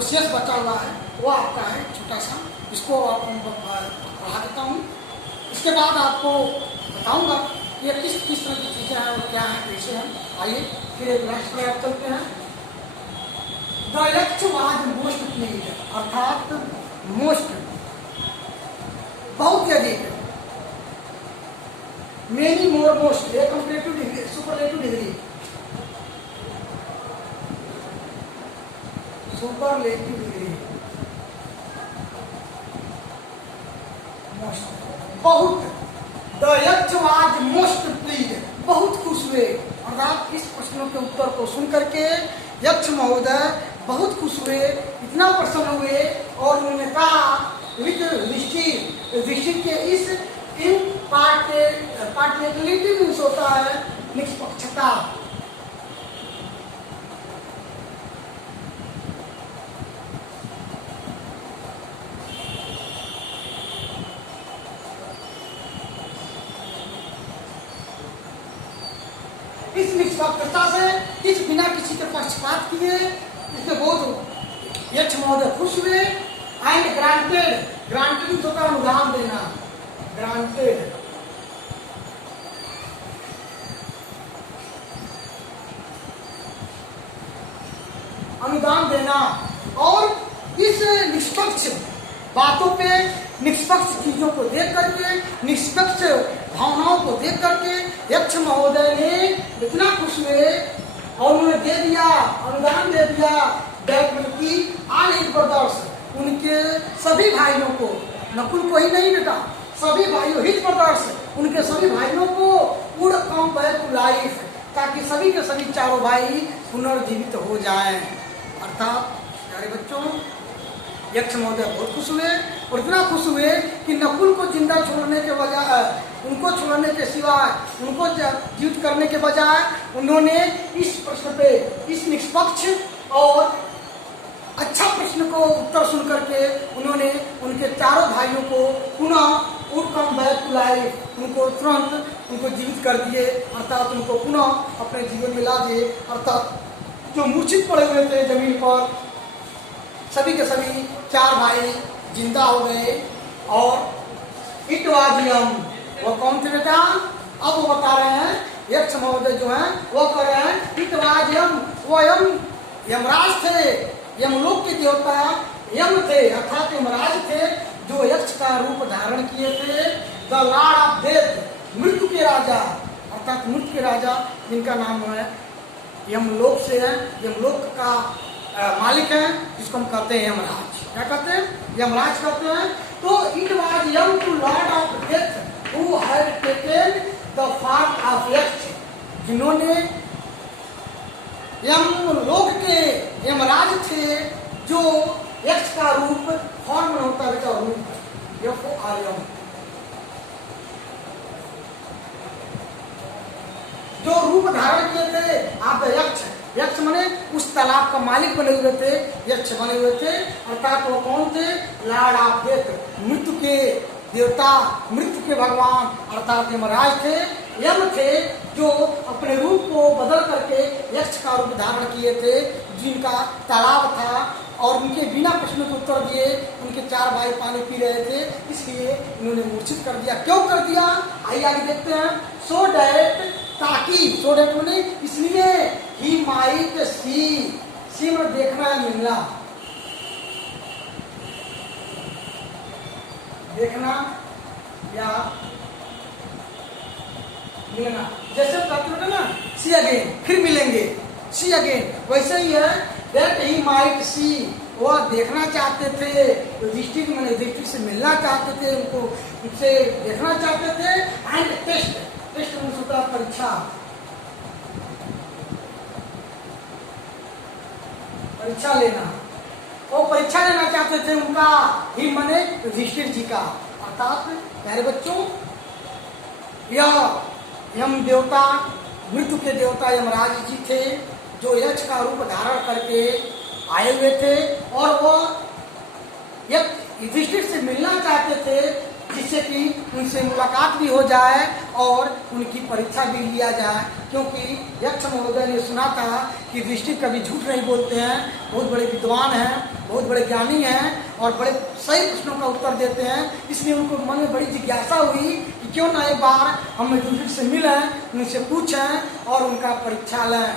जो शेष बचा हुआ है वो आपका है छोटा सा, इसको आपको पढ़ा देता हूँ। इसके बाद आपको बताऊंगा ये किस किस तरह की चीज़ें हैं और क्या है, कैसे हैं। आइए फिर एक नेक्स्ट पर चलते हैं। द यक्षवाद मोस्ट प्लीज, अर्थात मोस्ट बहुत ही अधिक, मेनी मोर मोस्ट, ये comparative degree, superlative degree, superlative degree, most बहुत। द यक्षवाज मोस्ट प्लीज, बहुत खुश हुए। अर्थात इस प्रश्नों के उत्तर को सुन करके यक्ष महोदय बहुत खुश हुए, इतना प्रसन्न हुए और उन्होंने कहा युधिष्ठिर के इस पार्टिकुलरिटी मीन्स होता है निष्पक्षता। इस निष्पक्षता से, इस बिना किसी के पक्षपात किए, इसके बहुत यक्ष महोदय खुश हुए। एंड ग्रांटेड, ग्रांटेड होता है अनुदान देना, ग्रांटेड, अनुदान देना। और इस निष्पक्ष बातों पे, निष्पक्ष चीजों को देख करके, निष्पक्ष भावनाओं को देख करके यक्ष महोदय ने इतना खुश हुए और उन्होंने दे दिया, अनुदान दे दिया की ऑल हिज ब्रदर्स, उनके सभी भाइयों को, नकुल को ही नहीं बेटा, सभी भाइयों, हिज ब्रदर्स, उनके सभी भाइयों को would come back to life, ताकि सभी के सभी चारों भाई पुनर्जीवित हो जाएं। अर्थात प्यारे बच्चों, यक्ष महोदय बहुत खुश हुए और इतना खुश हुए कि नकुल को जिंदा छोड़ने के बजाय, उनको छोड़ने के सिवाय, उनको जीवित करने के बजाय उन्होंने इस प्रश्न पे, इस निष्पक्ष और अच्छा प्रश्न को उत्तर सुन करके उन्होंने उनके चारों भाइयों को पुनः would come back to life, उनको तुरंत उनको जीवित कर दिए। अर्थात उनको पुनः अपने जीवन में ला दिए। अर्थात जो मूर्छित पड़े हुए थे जमीन पर, सभी के सभी चार भाई जिंदा हो गए। और इट वाज यम, वो कौन थे बेटा? अब वो बता रहे हैं, यक्ष महोदय जो हैं वो कर रहे हैं, इट वाज यम, वो यमराज थे, यमलोक के देवता यम थे, अर्थात यमराज थे जो यक्ष का रूप धारण किए थे। द लॉर्ड ऑफ डेथ, मृत्यु के राजा, अर्थात मृत्यु के राजा जिनका नाम है यमलोक से है, यमलोक का मालिक है, जिसको हम कहते हैं यमराज। क्या कहते हैं? यमराज कहते हैं। तो it was Yama too lord of death who had taken the form of Yaksha, जिन्होंने यमलोक के यमराज थे जो यक्ष का रूप, फॉर्म में होता है बेटा रूप, यम, जो रूप धारण किए थे आप यक्ष, यक्ष माने उस तालाब का मालिक बने हुए थे, यक्ष बने हुए थे। अर्थात वो कौन थे? लॉर्ड ऑफ डेथ, मृत्यु के देवता, मृत्यु के भगवान, अर्थात यमराज थे, यम थे जो अपने रूप को बदल करके यक्ष का रूप धारण किए थे, जिनका तालाब था और उनके बिना प्रश्न को उत्तर दिए उनके चार भाई पानी पी रहे थे, इसलिए उन्होंने मूर्छित कर दिया। क्यों कर दिया? आइए आगे देखते हैं। सो डैट, ताकि, सो डैट मैंने इसलिए, ही माइट सी में देखना है, मिलना, देखना या मिलना। जैसे कहते ना सी अगेन, फिर मिलेंगे, सी अगेन, वैसे ही है दैट ही माइट सी, वो देखना चाहते थे, युधिष्ठिर मैंने युधिष्ठिर से मिलना चाहते थे, उनको उनसे देखना चाहते थे। एंड टेस्ट, टेस्ट होता है परीक्षा, परीक्षा लेना, वो परीक्षा लेना चाहते थे उनका, ही माने युधिष्ठिर जी का। अर्थात प्यारे बच्चों, यह यम देवता, मृत्यु के देवता यमराज जी थे जो यक्ष का रूप धारण करके आए हुए थे और वो युधिष्ठिर से मिलना चाहते थे, जिससे कि उनसे मुलाकात भी हो जाए और उनकी परीक्षा भी लिया जाए। क्योंकि यक्ष महोदय ने सुना था कि युधिष्ठिर कभी झूठ नहीं बोलते हैं, बहुत बड़े विद्वान हैं, बहुत बड़े ज्ञानी हैं और बड़े सही प्रश्नों का उत्तर देते हैं। इसलिए उनको मन में बड़ी जिज्ञासा हुई कि क्यों ना एक बार हम युधिष्ठिर से मिलें, उनसे पूछें और उनका परीक्षा लें।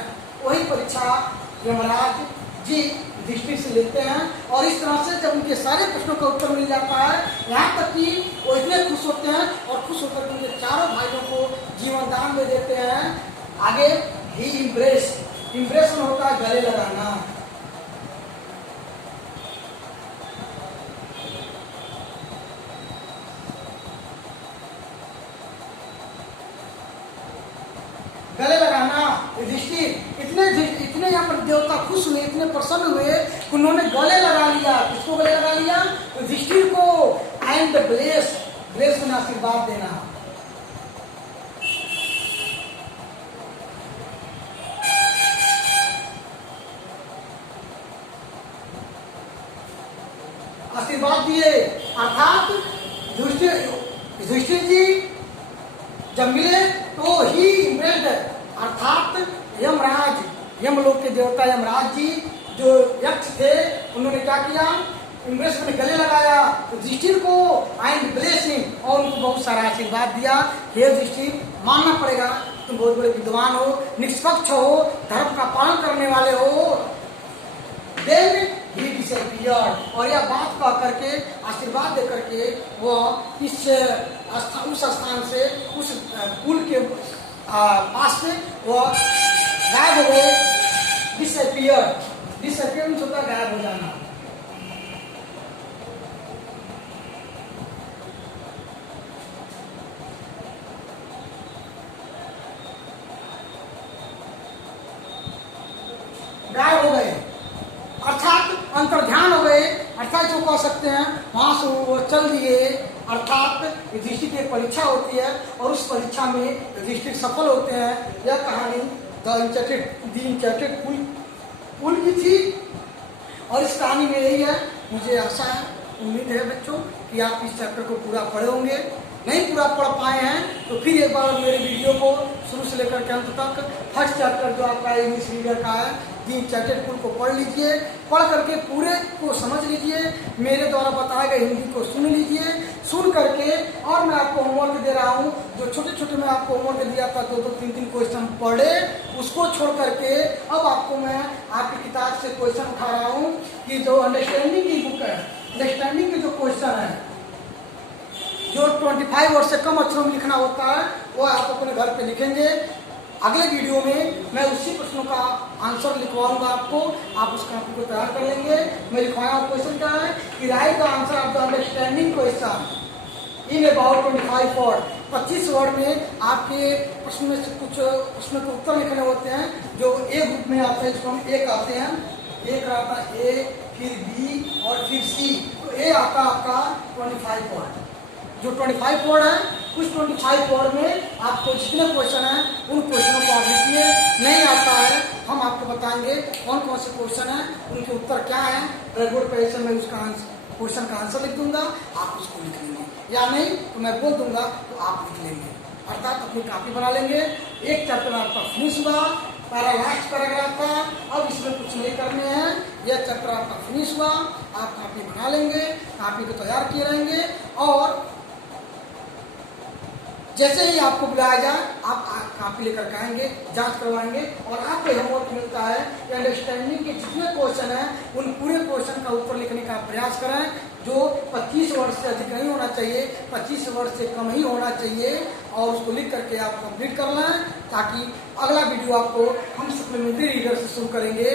वही परीक्षा यमराज जी युधिष्ठिर से लेते हैं और इस तरह से जब उनके सारे प्रश्नों का उत्तर मिल जाता है, यहाँ तक कि वो इतने खुश होते हैं और खुश होकर उनके चारों भाइयों को जीवन दान में देते हैं। आगे ही इम्प्रेशन होता है गले लगाना। गले लगाना युधिष्ठिर इतने यहाँ पर देवता खुश हुए, इतने प्रसन्न हुए कि उन्होंने गले लगा लिया। किसको गले लगा लिया? युधिष्ठिर को। एंड ब्लेस में आशीर्वाद देना। आशीर्वाद दिए अर्थात युधिष्ठिर जी जब मिले तो ही इम्प्रेस्ड, अर्थात यमलोक के देवता यमराज जी जो यक्ष थे, उन्होंने क्या किया? इम्प्रेस में गले लगाया युधिष्ठिर को एंड ब्लेसिंग और उनको बहुत सारा आशीर्वाद दिया। हे युधिष्ठिर, मानना पड़ेगा तुम बहुत बड़े विद्वान हो, निष्पक्ष हो, धर्म का पालन करने वाले हो। देन ही डिसअपीयर्ड और यह बात कह करके आशीर्वाद दे करके वो उस स्थान से, उस पुल के पास से वो गायब हो गए। डिसअपीयरेंस होता है गायब हो जाना। गायब हो गए अर्थात अंतर्ध्यान हो गए, अर्थात जो कह सकते हैं वहां से वो चल दिए। अर्थात युधिष्ठिर की परीक्षा होती है और उस परीक्षा में युधिष्ठिर सफल होते हैं। यह कहानी द इनचैर्टेड पुल की थी और इस कहानी में यही है। मुझे आशा है, उम्मीद है बच्चों कि आप इस चैप्टर को पूरा पढ़े होंगे। नहीं पूरा पढ़ पाए हैं तो फिर एक बार मेरे वीडियो को शुरू से लेकर के अंत तक फर्स्ट चैप्टर जो आपका इंग्लिश मीडियम का है दी इनचैर्टेड पुल को पढ़ लीजिए। पढ़ करके पूरे को समझ लीजिए, मेरे द्वारा बताए गए हिंदी को सुन लीजिए। सुन करके और मैं आपको होमवर्क दे रहा हूँ, जो छोटे छोटे मैं आपको होमवर्क दिया था 2-2, 3-3 क्वेश्चन पढ़े, उसको छोड़ करके अब आपको मैं आपकी किताब से क्वेश्चन उठा रहा हूँ कि जो अंडरस्टैंडिंग की बुक है, अंडरस्टैंडिंग के जो क्वेश्चन है जो 25 वर्ड से कम अक्षरों में लिखना होता है वो आप अपने घर पे लिखेंगे। अगले वीडियो में मैं उसी प्रश्नों का आंसर लिखवाऊंगा आपको, आप उस कॉपी को तैयार कर लेंगे। मैं लिखवाया हूँ क्वेश्चन क्या है कि right the answer of the understanding question in about 25 word. 25 word में आपके प्रश्न में से कुछ प्रश्नों के उत्तर लिखने होते हैं जो ए ग्रुप में आते हैं, जिसको हम ए कहते हैं। एक आता है ए, फिर बी और फिर सी। तो ए आता है आपका 25 वर्ड। जो 25 वर्ड है उस 25 वर्ड में आपको जितने क्वेश्चन हैं उन क्वेश्चनों को आप लिखिए। नहीं आता है हम आपको बताएंगे कौन कौन से क्वेश्चन हैं, उनके उत्तर क्या है। ब्लैक बोर्ड पे मैं उसका क्वेश्चन का आंसर लिख दूंगा, आप उसको लिख लेंगे, या नहीं तो मैं बोल दूंगा तो आप लिख लेंगे। अर्थात अपनी कॉपी बना लेंगे। एक चैप्टर आपका फिनिश हुआ, लास्ट पैराग्राफ था, अब इसमें कुछ नहीं करने हैं। यह चैप्टर आपका फिनिश हुआ, आप कॉपी बना लेंगे, कॉपी को तैयार किए रहेंगे और जैसे ही आपको बुलाया जाए आप कॉपी लेकर के आएंगे, जांच करवाएंगे और आपको होमवर्क मिलता है कि अंडरस्टैंडिंग के जितने क्वेश्चन हैं उन पूरे क्वेश्चन का उत्तर लिखने का प्रयास करें, जो 25 वर्ड से अधिक नहीं होना चाहिए, 25 वर्ड से कम ही होना चाहिए और उसको लिख करके आप कंप्लीट कर लें, ताकि अगला वीडियो आपको हम सप्लीमेंट्री रीडर से शुरू करेंगे।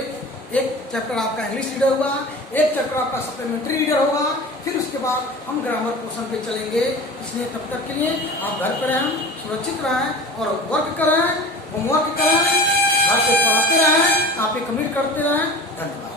एक चैप्टर आपका इंग्लिश रीडर होगा, एक चैप्टर आपका सप्लीमेंट्री रीडर होगा, फिर उसके बाद हम ग्रामर पोर्शन पे चलेंगे। इसलिए तब तक के लिए आप घर पर रहें, सुरक्षित रहें और वर्क करें, होमवर्क करें, घर से पढ़ाते रहें, कॉपी कंप्लीट करते रहें। धन्यवाद।